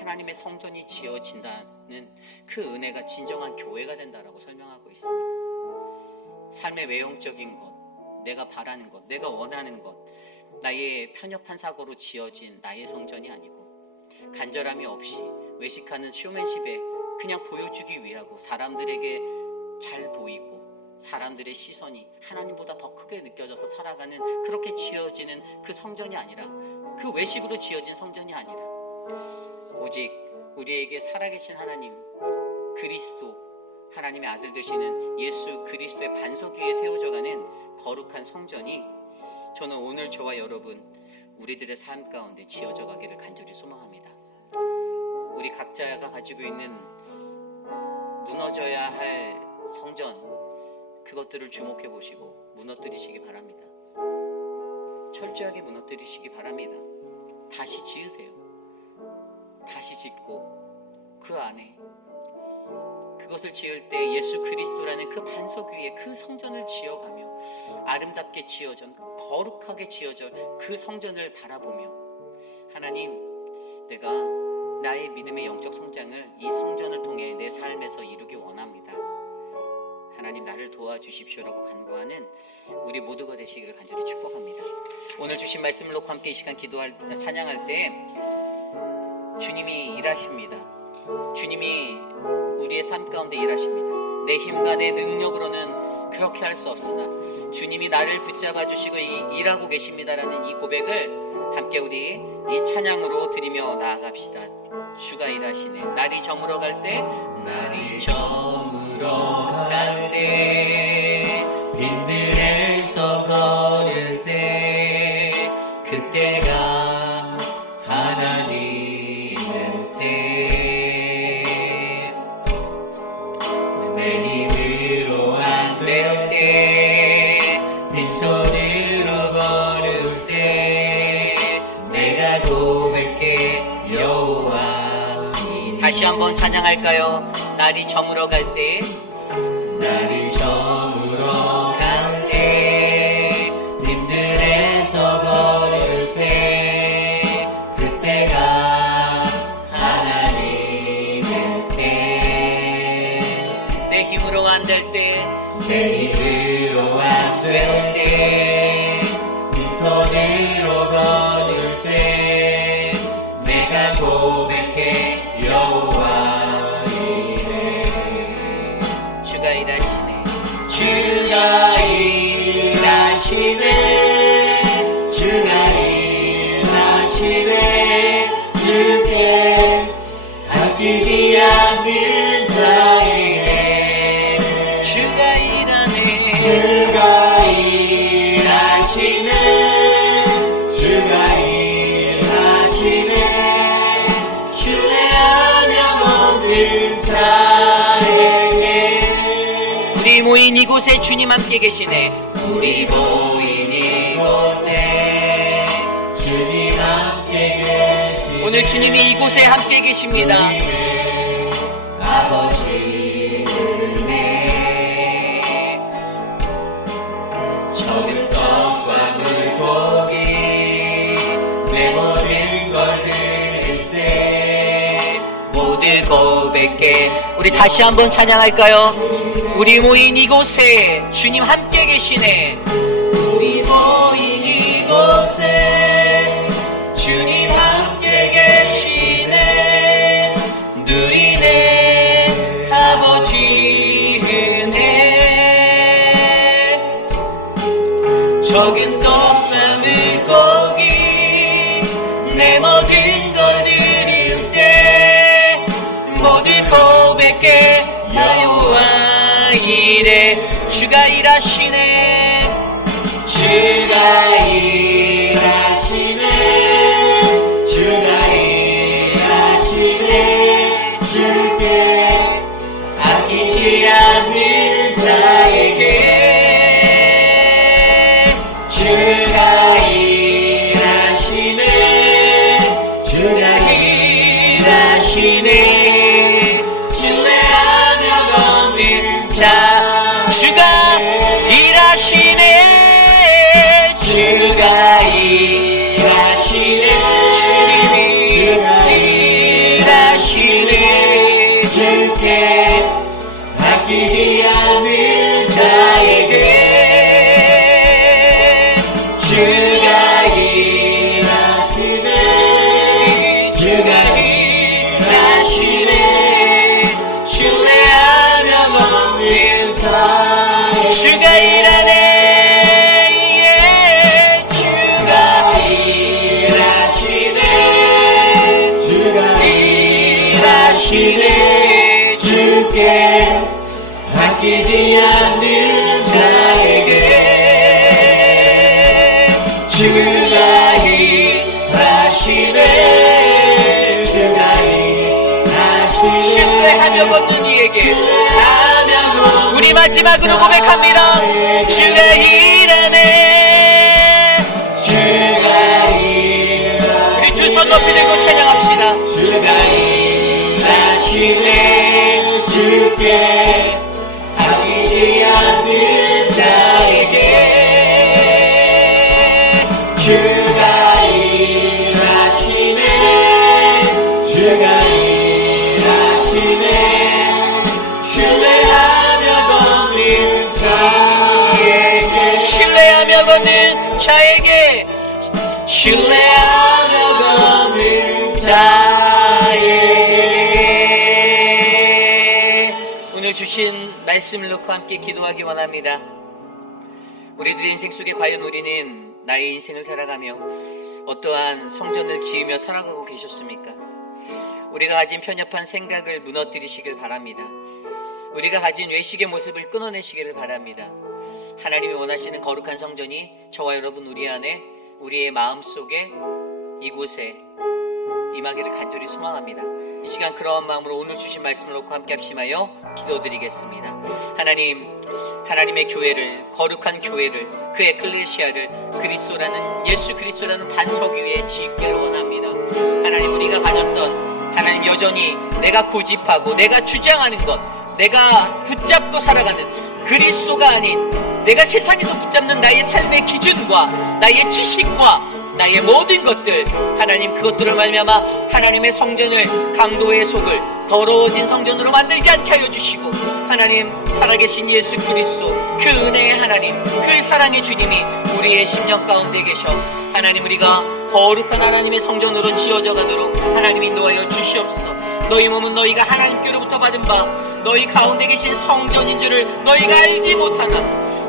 하나님의 성전이 지어진다는 그 은혜가 진정한 교회가 된다라고 설명하고 있습니다. 삶의 외형적인 것, 내가 바라는 것, 내가 원하는 것, 나의 편협한 사고로 지어진 나의 성전이 아니고 간절함이 없이 외식하는 쇼맨십에 그냥 보여주기 위하고 사람들에게 잘 보이고 사람들의 시선이 하나님보다 더 크게 느껴져서 살아가는 그렇게 지어지는 그 성전이 아니라, 그 외식으로 지어진 성전이 아니라 오직 우리에게 살아계신 하나님 그리스도, 하나님의 아들 되시는 예수 그리스도의 반석 위에 세워져가는 거룩한 성전이 저는 오늘 저와 여러분 우리들의 삶 가운데 지어져 가기를 간절히 소망합니다. 우리 각자가 가지고 있는 무너져야 할 성전, 그것들을 주목해 보시고 무너뜨리시기 바랍니다. 철저하게 무너뜨리시기 바랍니다. 다시 지으세요. 다시 짓고 그 안에 그것을 지을 때 예수 그리스도라는 그 반석 위에 그 성전을 지어가며 아름답게 지어져 거룩하게 지어져 그 성전을 바라보며 하나님, 내가 나의 믿음의 영적 성장을 이 성전을 통해 내 삶에서 이루기 원합니다. 하나님 나를 도와주십시오라고 간구하는 우리 모두가 되시기를 간절히 축복합니다. 오늘 주신 말씀을 놓고 함께 이 시간 기도할 때, 찬양할 때 주님이 일하십니다. 주님이 우리의 삶 가운데 일하십니다. 내 힘과 내 능력으로는 그렇게 할 수 없으나 주님이 나를 붙잡아 주시고 일하고 계십니다라는 이 고백을 함께 우리 이 찬양으로 드리며 나아갑시다. 주가 일하시네. 날이 저물어 갈 때, 날이 저물어 갈 때, 빈들에서 걸을 때, 그때가 하나님의 때. 내 힘으로 안 될 때, 빈손으로 걸을 때, 내가 고백해 여호와. 다시 한번 찬양할까요? 날이 저물어 갈 때, 날이 저물어 갈 때, 빈들에서 걸을 때, 그때가 하나님의 때. 내 힘으로 안 될 때, 내 힘으로 안 될 때, 빈손으로 걸을 때, 내가 고백해 여호와 이래. 주가 일하시네. 주가 일하시네. 주가 일하시네. 주께 아끼지 않는 자에게 주가 일하네. 주가 일하시네. 주가 일하시네. 우리 모인 이곳에 주님 함께 계시네. 우리 모인 이곳에 주님 함께 계시네. 오늘 주님이 이곳에 함께 계십니다. 아버지 은혜, 적은 떡과 물고기 내 모든 걸 드릴 때 모두 고백해. 우리 다시 한번 찬양할까요? 우리 모인 이곳에 주님 함께 계시네. 우리 모인 이곳에 주님 함께 계시네. 누리네 아버지 은혜. 적은 떡과 물고기 내 모든 걸 드릴 때 모두 고백해 여호와 이래. 주가 일하시네. 주가 일하시네. 주가 일하시네. 주께 아끼지 않는 자에게 주가 일하시네. 주가 일하시네. 신뢰하며 걷는 주가 일하시네. 주가 일하시네. 주님이 일하시네. 주께 맡기지 않는 자에게 주가 일하시네. 주가 일하시네. 신뢰하며 걷는 자에게 주가 일하네. 예. 주가 일하시네. 주가 일하시네. 주께 맡기지 않는 자에게 주가 일하시네. 주가 일하시네. 신뢰하며 걷는 이에게 우리 마지막으로 고백합니다. 주가 일하네. 주가 일하네. 우리 두 손 높이 들고 찬양합시다. 주가 일하시네. 주께 맡기지 않는 자에게 주가 일하시네. 주가 일하시네. 신뢰하며 걷는 자에게 신뢰하며 걷는 자에게 신뢰하며 걷는 자에게 오늘 주신 말씀을 놓고 함께 기도하기 원합니다. 우리들의 인생 속에 과연 우리는 나의 인생을 살아가며 어떠한 성전을 지으며 살아가고 계셨습니까? 우리가 가진 편협한 생각을 무너뜨리시길 바랍니다. 우리가 가진 외식의 모습을 끊어내시기를 바랍니다. 하나님이 원하시는 거룩한 성전이 저와 여러분 우리 안에 우리의 마음속에 이곳에 임하기를 간절히 소망합니다. 이 시간 그러한 마음으로 오늘 주신 말씀을 놓고 함께 합심하여 기도드리겠습니다. 하나님, 하나님의 교회를, 거룩한 교회를, 그 에클레시아를 그리스도라는 예수 그리스도라는 반석 위에 짓기를 원합니다. 하나님, 우리가 가졌던 하나님 여전히 내가 고집하고 내가 주장하는 것, 내가 붙잡고 살아가는 그리스도가 아닌 내가 세상에서 붙잡는 나의 삶의 기준과 나의 지식과 나의 모든 것들, 하나님 그것들을 말미암아 하나님의 성전을 강도의 속을 더러워진 성전으로 만들지 않게 하여 주시고, 하나님 살아계신 예수 그리스도 그 은혜의 하나님, 그 사랑의 주님이 우리의 심령 가운데 계셔 하나님 우리가 거룩한 하나님의 성전으로 지어져 가도록 하나님 인도하여 주시옵소서. 너희 몸은 너희가 하나님께로부터 받은 바 너희 가운데 계신 성전인 줄을 너희가 알지 못하나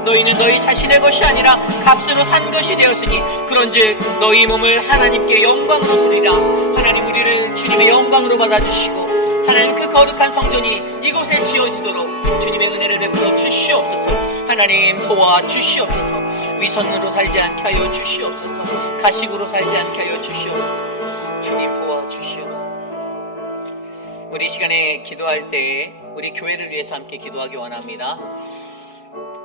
너희는 너희 자신의 것이 아니라 값으로 산 것이 되었으니 그런즉 너희 몸을 하나님께 영광으로 돌리라. 하나님 우리를 주님의 영광으로 받아주시고 하나님 그 거룩한 성전이 이곳에 지어지도록 주님의 은혜를 베풀어 주시옵소서. 하나님 도와주시옵소서. 위선으로 살지 않게 하여 주시옵소서. 가식으로 살지 않게 하여 주시옵소서. 주님 도와주시옵소서. 우리 시간에 기도할 때에 우리 교회를 위해서 함께 기도하기 원합니다.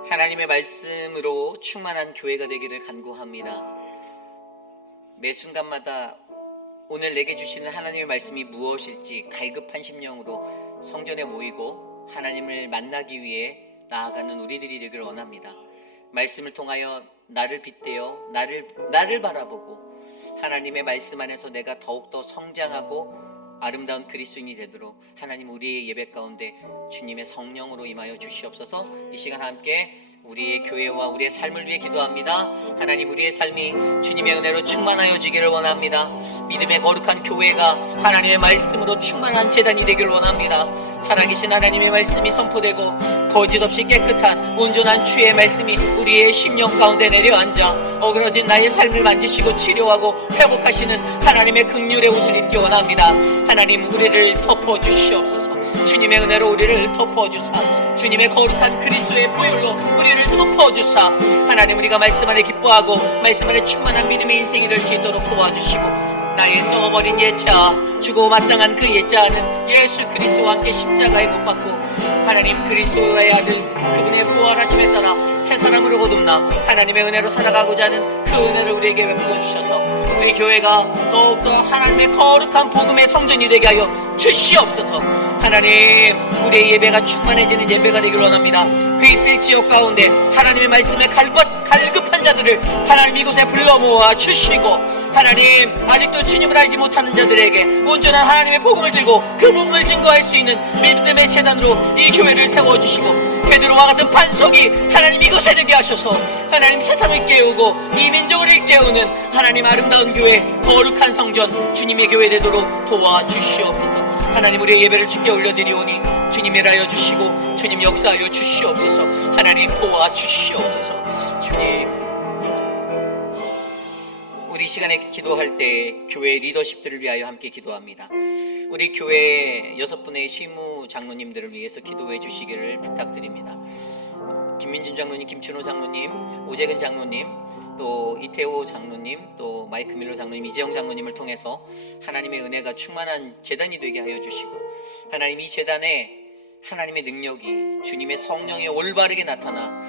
하나님의 말씀으로 충만한 교회가 되기를 간구합니다. 매 순간마다 오늘 내게 주시는 하나님의 말씀이 무엇일지 갈급한 심령으로 성전에 모이고 하나님을 만나기 위해 나아가는 우리들이 되기를 원합니다. 말씀을 통하여 나를 빗대어 나를 바라보고 하나님의 말씀 안에서 내가 더욱더 성장하고 아름다운 그리스도인이 되도록 하나님 우리의 예배 가운데 주님의 성령으로 임하여 주시옵소서. 이 시간 함께 우리의 교회와 우리의 삶을 위해 기도합니다. 하나님 우리의 삶이 주님의 은혜로 충만하여 지기를 원합니다. 믿음의 거룩한 교회가 하나님의 말씀으로 충만한 제단이 되기를 원합니다. 살아계신 하나님의 말씀이 선포되고 거짓 없이 깨끗한 온전한 주의 말씀이 우리의 심령 가운데 내려앉아 어그러진 나의 삶을 만지시고 치료하고 회복하시는 하나님의 긍휼의 옷을 입기 원합니다. 하나님 우리를 덮어주시옵소서. 주님의 은혜로 우리를 덮어주사 주님의 거룩한 그리스도의 보혈로 우리를 덮어주사 하나님 우리가 말씀 안에 기뻐하고 말씀 안에 충만한 믿음의 인생이 될 수 있도록 도와주시고 나의 썩어버린 옛자 죽어 마땅한 그 옛자는 예수 그리스도와 함께 십자가에 못 박고 하나님 그리스도의 아들 그분의 부활하심에 따라 새 사람으로 거듭나 하나님의 은혜로 살아가고자 하는 그 은혜를 우리에게 베풀어 주셔서 우리 교회가 더욱더 하나님의 거룩한 복음의 성전이 되게 하여 주시옵소서. 하나님 우리의 예배가 충만해지는 예배가 되기를 원합니다. 회의필 지역 가운데 하나님의 말씀에 갈급한 자들을 하나님 이곳에 불러 모아 주시고, 하나님 아직도 주님을 알지 못하는 자들에게 온전한 하나님의 복음을 들고 그 복음을 증거할 수 있는 믿음의 재단으로 이 교회를 세워주시고, 베드로와 같은 반석이 하나님 이곳에 되게 하셔서 하나님 세상을 깨우고 이 민족을 일깨우는 하나님 아름다운 교회, 거룩한 성전, 주님의 교회 되도록 도와주시옵소서. 하나님 우리의 예배를 주께 올려드리오니 주님 일하여 주시고 주님 역사하여 주시옵소서. 하나님 도와주시옵소서. 주님, 우리 시간에 기도할 때 교회 리더십들을 위하여 함께 기도합니다. 우리 교회 6분의 시무 장로님들을 위해서 기도해 주시기를 부탁드립니다. 김민준 장로님, 김춘호 장로님, 오재근 장로님, 또 이태호 장로님, 또 마이크 밀러 장로님, 이재영 장로님을 통해서 하나님의 은혜가 충만한 제단이 되게 하여 주시고, 하나님 이 제단에 하나님의 능력이, 주님의 성령이 올바르게 나타나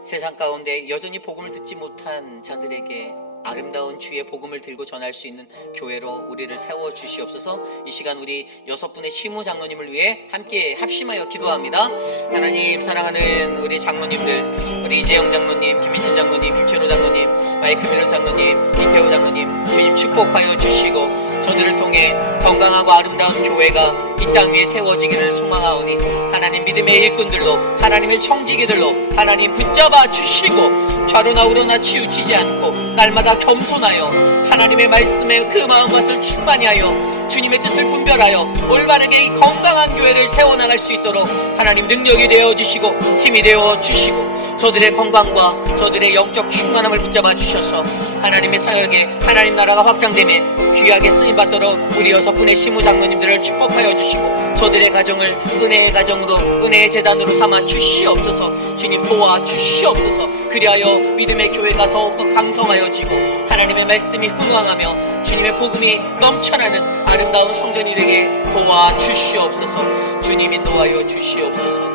세상 가운데 여전히 복음을 듣지 못한 자들에게 아름다운 주의 복음을 들고 전할 수 있는 교회로 우리를 세워 주시옵소서. 이 시간 우리 6분의 시무 장로님을 위해 함께 합심하여 기도합니다. 하나님, 사랑하는 우리 장로님들, 우리 이재영 장로님, 김민준 장로님, 김춘호 장로님, 마이크 밀러 장로님, 이태호 장로님, 주님 축복하여 주시고 저들을 통해 건강하고 아름다운 교회가 이 땅 위에 세워지기를 소망하오니, 하나님 믿음의 일꾼들로, 하나님의 청지기들로 하나님 붙잡아 주시고 좌로나 우로나 치우치지 않고 날마다 겸손하여 하나님의 말씀에 그 마음밭을 충만히 하여 주님의 뜻을 분별하여 올바르게 이 건강한 교회를 세워나갈 수 있도록 하나님 능력이 되어주시고 힘이 되어주시고 저들의 건강과 저들의 영적 충만함을 붙잡아 주셔서 하나님의 사역에 하나님 나라가 확장되며 귀하게 쓰임받도록 우리 6분의 시무 장로님들을 축복하여 주시고 저들의 가정을 은혜의 가정으로, 은혜의 재단으로 삼아 주시옵소서. 주님 도와주시옵소서. 그리하여 믿음의 교회가 더욱더 강성하여지고 하나님의 말씀이 흥왕하며 주님의 복음이 넘쳐나는 아름다운 성전이 되게 도와주시옵소서. 주님 인도하여 주시옵소서.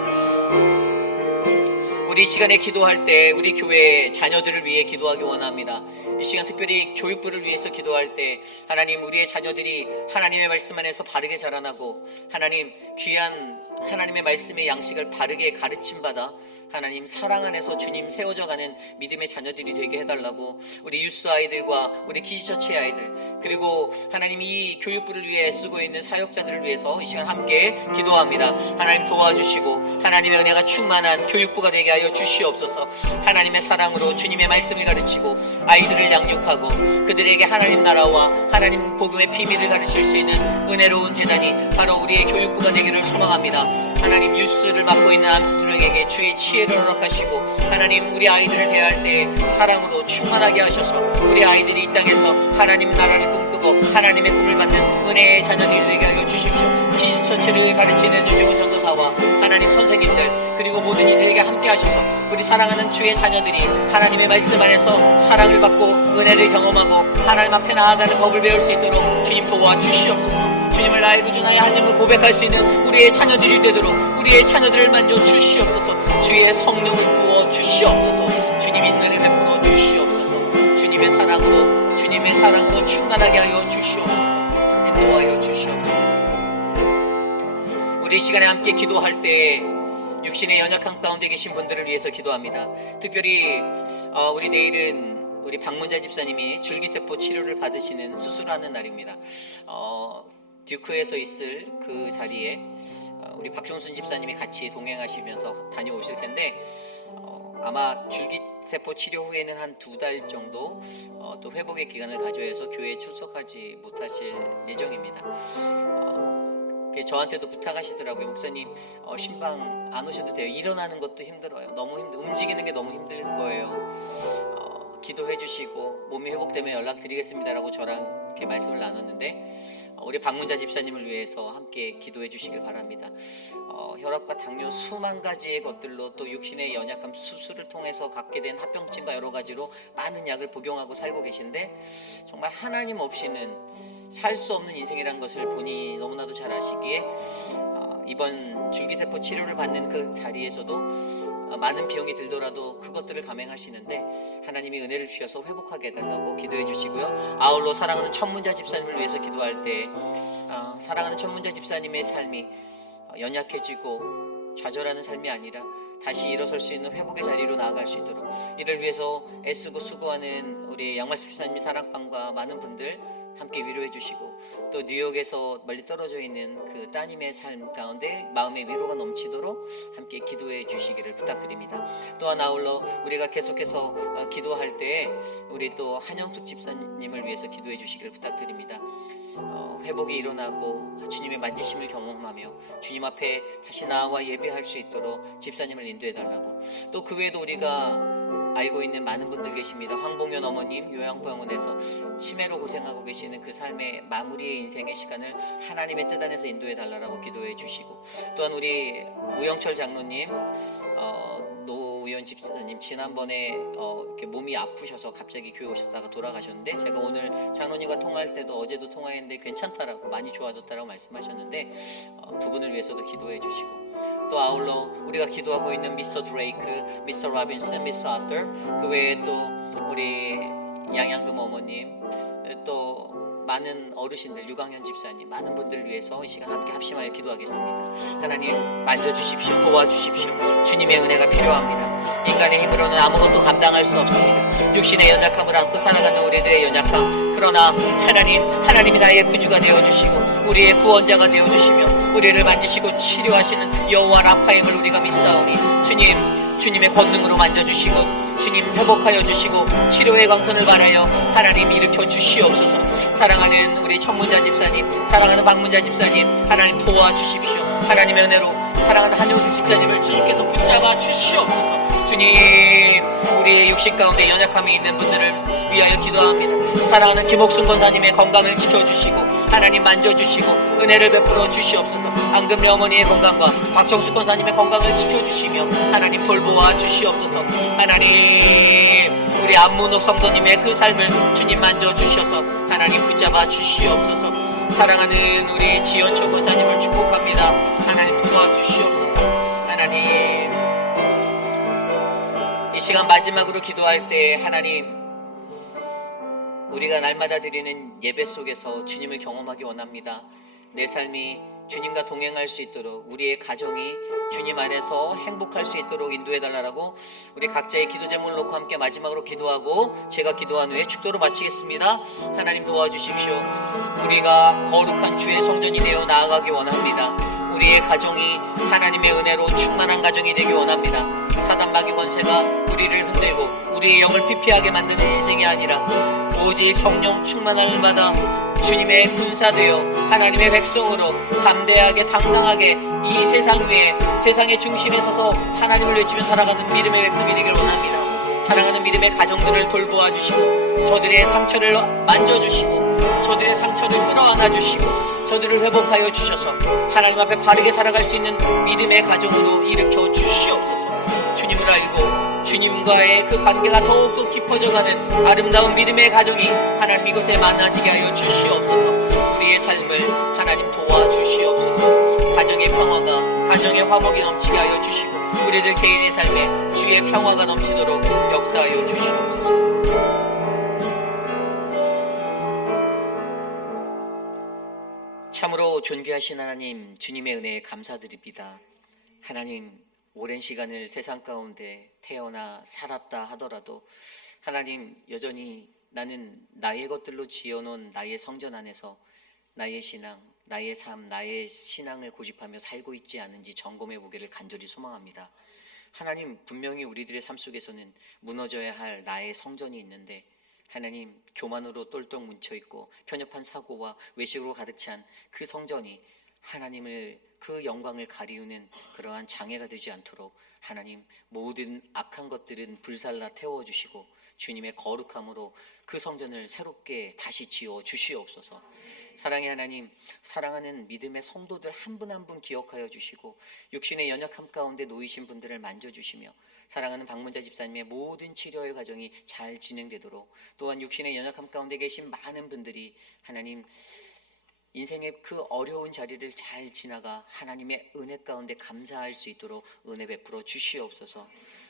우리 시간에 기도할 때 우리 교회 자녀들을 위해 기도하기 원합니다. 이 시간 특별히 교육부를 위해서 기도할 때 하나님, 우리의 자녀들이 하나님의 말씀 안에서 바르게 자라나고 하나님 귀한 하나님의 말씀의 양식을 바르게 가르침받아 하나님 사랑 안에서 주님 세워져가는 믿음의 자녀들이 되게 해달라고 우리 유스 아이들과 우리 키즈처치 아이들, 그리고 하나님 이 교육부를 위해 쓰고 있는 사역자들을 위해서 이 시간 함께 기도합니다. 하나님 도와주시고 하나님의 은혜가 충만한 교육부가 되게 하여 주시옵소서. 하나님의 사랑으로 주님의 말씀을 가르치고 아이들을 양육하고 그들에게 하나님 나라와 하나님 복음의 비밀을 가르칠 수 있는 은혜로운 재단이 바로 우리의 교육부가 되기를 소망합니다. 하나님 유스를 맡고 있는 암스트롱에게 주의 지혜를 허락하시고 하나님 우리 아이들을 대할 때 사랑으로 충만하게 하셔서 우리 아이들이 이 땅에서 하나님 나라를 꿈꾸고 하나님의 꿈을 받는 은혜의 자녀들이 되게 하여 주십시오. 기즈처치를 가르치는 유정훈 전도사와 하나님 선생님들, 그리고 모든 이들에게 함께 하셔서 우리 사랑하는 주의 자녀들이 하나님의 말씀 안에서 사랑을 받고 은혜를 경험하고 하나님 앞에 나아가는 법을 배울 수 있도록 주님 도와주시옵소서. 주님을 나의 구주 나의 하나님을 고백할 수 있는 우리의 자녀들이 되도록 우리의 자녀들을 만져 주시옵소서. 주의 성령을 부어 주시옵소서. 주님 인내를 베풀어 주시옵소서. 주님의 사랑으로 충만하게 하여 주시옵소서. 인도하여 주시옵소서. 우리 시간에 함께 기도할 때 육신의 연약함 가운데 계신 분들을 위해서 기도합니다. 특별히 우리 내일은 우리 박문자 집사님이 줄기세포 치료를 받으시는 수술하는 날입니다. 듀크에서 있을 그 자리에 우리 박종순 집사님이 같이 동행하시면서 다녀오실 텐데 아마 줄기세포 치료 후에는 한 2달 정도 또 회복의 기간을 가져야 해서 교회에 출석하지 못하실 예정입니다. 저한테도 부탁하시더라고요. 목사님, 신방 안 오셔도 돼요. 일어나는 것도 힘들어요. 움직이는 게 너무 힘들 거예요. 기도해 주시고 몸이 회복되면 연락드리겠습니다라고 저랑 이렇게 말씀을 나눴는데 우리 박문자 집사님을 위해서 함께 기도해 주시길 바랍니다. 혈압과 당뇨 수만 가지의 것들로 또 육신의 연약함 수술을 통해서 갖게 된 합병증과 여러 가지로 많은 약을 복용하고 살고 계신데 정말 하나님 없이는 살 수 없는 인생이라는 것을 본인이 너무나도 잘 아시기에 이번 줄기세포 치료를 받는 그 자리에서도 많은 비용이 들더라도 그것들을 감행하시는데 하나님이 은혜를 주셔서 회복하게 해달라고 기도해 주시고요. 아울러 사랑하는 천문자 집사님을 위해서 기도할 때 사랑하는 천문자 집사님의 삶이 연약해지고 좌절하는 삶이 아니라 다시 일어설 수 있는 회복의 자리로 나아갈 수 있도록, 이를 위해서 애쓰고 수고하는 우리 양말씀 집사님 사랑방과 많은 분들 함께 위로해 주시고, 또 뉴욕에서 멀리 떨어져 있는 그 따님의 삶 가운데 마음의 위로가 넘치도록 함께 기도해 주시기를 부탁드립니다. 또한 아울러 우리가 계속해서 기도할 때 우리 또 한영숙 집사님을 위해서 기도해 주시기를 부탁드립니다. 회복이 일어나고 주님의 만지심을 경험하며 주님 앞에 다시 나와 예배할 수 있도록 집사님을 인도해 달라고, 또 그 외에도 우리가 알고 있는 많은 분들 계십니다. 황봉현 어머님 요양병원에서 치매로 고생하고 계시는 그 삶의 마무리의 인생의 시간을 하나님의 뜻 안에서 인도해 달라고 기도해 주시고, 또한 우리 우영철 장로님, 노우연 집사님 지난번에 이렇게 몸이 아프셔서 갑자기 교회 오셨다가 돌아가셨는데, 제가 오늘 장로님과 통화할 때도 어제도 통화했는데 괜찮다라고, 많이 좋아졌다라고 말씀하셨는데 두 분을 위해서도 기도해 주시고, 또 아울러 우리가 기도하고 있는 미스터 드레이크, 미스터 로빈슨, 미스터 아터, 그 외에 또 우리 양양금 어머님, 또 많은 어르신들, 유강현 집사님, 많은 분들을 위해서 이 시간 함께 합심하여 기도하겠습니다. 하나님 만져주십시오. 도와주십시오. 주님의 은혜가 필요합니다. 인간의 힘으로는 아무것도 감당할 수 없습니다. 육신의 연약함을 안고 살아가는 우리들의 연약함, 그러나 하나님이 나의 구주가 되어주시고 우리의 구원자가 되어주시며 우리를 만지시고 치료하시는 여호와 라파임을 우리가 믿사오니, 주님의 권능으로 만져주시고 주님 회복하여 주시고 치료의 광선을 바라여 하나님 일으켜 주시옵소서. 사랑하는 우리 청문자 집사님, 사랑하는 박문자 집사님, 하나님 도와주십시오. 하나님의 은혜로 사랑하는 한효승 집사님을 주님께서 붙잡아 주시옵소서. 주님, 우리의 육신 가운데 연약함이 있는 분들을 위하여 기도합니다. 사랑하는 김옥순 권사님의 건강을 지켜주시고 하나님 만져주시고 은혜를 베풀어 주시옵소서. 안금래 어머니의 건강과 박정수 권사님의 건강을 지켜주시며 하나님 돌보아 주시옵소서. 하나님, 우리 안문옥 성도님의 그 삶을 주님 만져주셔서 하나님 붙잡아 주시옵소서. 사랑하는 우리 지연초 권사님을 축복합니다. 하나님 도와주시옵소서. 하나님, 이 시간 마지막으로 기도할 때 하나님, 우리가 날마다 드리는 예배 속에서 주님을 경험하기 원합니다. 내 삶이 주님과 동행할 수 있도록, 우리의 가정이 주님 안에서 행복할 수 있도록 인도해달라고 우리 각자의 기도 제목을 놓고 함께 마지막으로 기도하고 제가 기도한 후에 축도로 마치겠습니다. 하나님 도와주십시오. 우리가 거룩한 주의 성전이 되어 나아가기 원합니다. 우리의 가정이 하나님의 은혜로 충만한 가정이 되기 원합니다. 사단 마귀 권세가 우리를 흔들고 우리의 영을 피폐하게 만드는 인생이 아니라 오직 성령 충만함을 받아 주님의 군사되어 하나님의 백성으로 담대하게 당당하게 이 세상 위에, 세상의 중심에 서서 하나님을 외치며 살아가는 믿음의 백성이 되길 원합니다. 사랑하는 믿음의 가정들을 돌보아 주시고 저들의 상처를 만져주시고 저들의 상처를 끌어안아 주시고 저들을 회복하여 주셔서 하나님 앞에 바르게 살아갈 수 있는 믿음의 가정으로 일으켜 주시옵소서. 주님을 알고 주님과의 그 관계가 더욱더 깊어져가는 아름다운 믿음의 가정이 하나님 이곳에 만나지게 하여 주시옵소서. 우리의 삶을 하나님 도와주시옵소서. 가정의 평화가, 가정의 화목이 넘치게 하여 주시고 우리들 개인의 삶에 주의 평화가 넘치도록 역사하여 주시옵소서. 참으로 존귀하신 하나님, 주님의 은혜에 감사드립니다. 하나님, 오랜 시간을 세상 가운데 태어나 살았다 하더라도 하나님, 여전히 나는 나의 것들로 지어놓은 나의 성전 안에서 나의 신앙, 나의 삶, 나의 신앙을 고집하며 살고 있지 않은지 점검해 보기를 간절히 소망합니다. 하나님, 분명히 우리들의 삶 속에서는 무너져야 할 나의 성전이 있는데 하나님, 교만으로 똘똘 뭉쳐있고 편협한 사고와 외식으로 가득 찬 그 성전이 하나님을, 그 영광을 가리우는 그러한 장애가 되지 않도록 하나님, 모든 악한 것들은 불살라 태워주시고 주님의 거룩함으로 그 성전을 새롭게 다시 지어 주시옵소서. 사랑의 하나님, 사랑하는 믿음의 성도들 한 분 한 분 기억하여 주시고 육신의 연약함 가운데 놓이신 분들을 만져주시며 사랑하는 박문자 집사님의 모든 치료의 과정이 잘 진행되도록, 또한 육신의 연약함 가운데 계신 많은 분들이 하나님 인생의 그 어려운 자리를 잘 지나가 하나님의 은혜 가운데 감사할 수 있도록 은혜 베풀어 주시옵소서.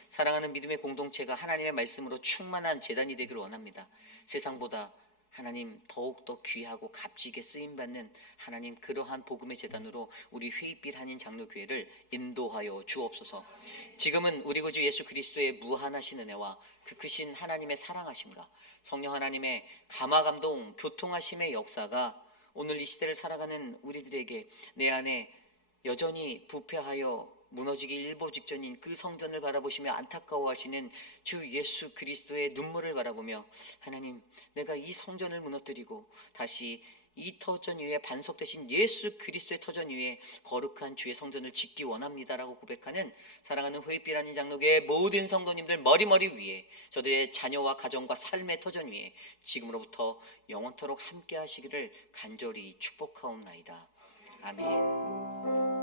사랑하는 믿음의 공동체가 하나님의 말씀으로 충만한 제단이 되기를 원합니다. 세상보다 하나님 더욱더 귀하고 값지게 쓰임받는 하나님 그러한 복음의 재단으로 우리 회의빛 한인 장로교회를 인도하여 주옵소서. 지금은 우리 구주 예수 그리스도의 무한하신 은혜와 그 크신 하나님의 사랑하심과 성령 하나님의 감화감동 교통하심의 역사가 오늘 이 시대를 살아가는 우리들에게 내 안에 여전히 부패하여 무너지기 일보 직전인 그 성전을 바라보시며 안타까워하시는 주 예수 그리스도의 눈물을 바라보며 하나님 내가 이 성전을 무너뜨리고 다시 이 터전 위에 반석되신 예수 그리스도의 터전 위에 거룩한 주의 성전을 짓기 원합니다라고 고백하는 사랑하는 회의빛 한인 장로교의 모든 성도님들 머리머리 위에 저들의 자녀와 가정과 삶의 터전 위에 지금으로부터 영원토록 함께 하시기를 간절히 축복하옵나이다. 아멘.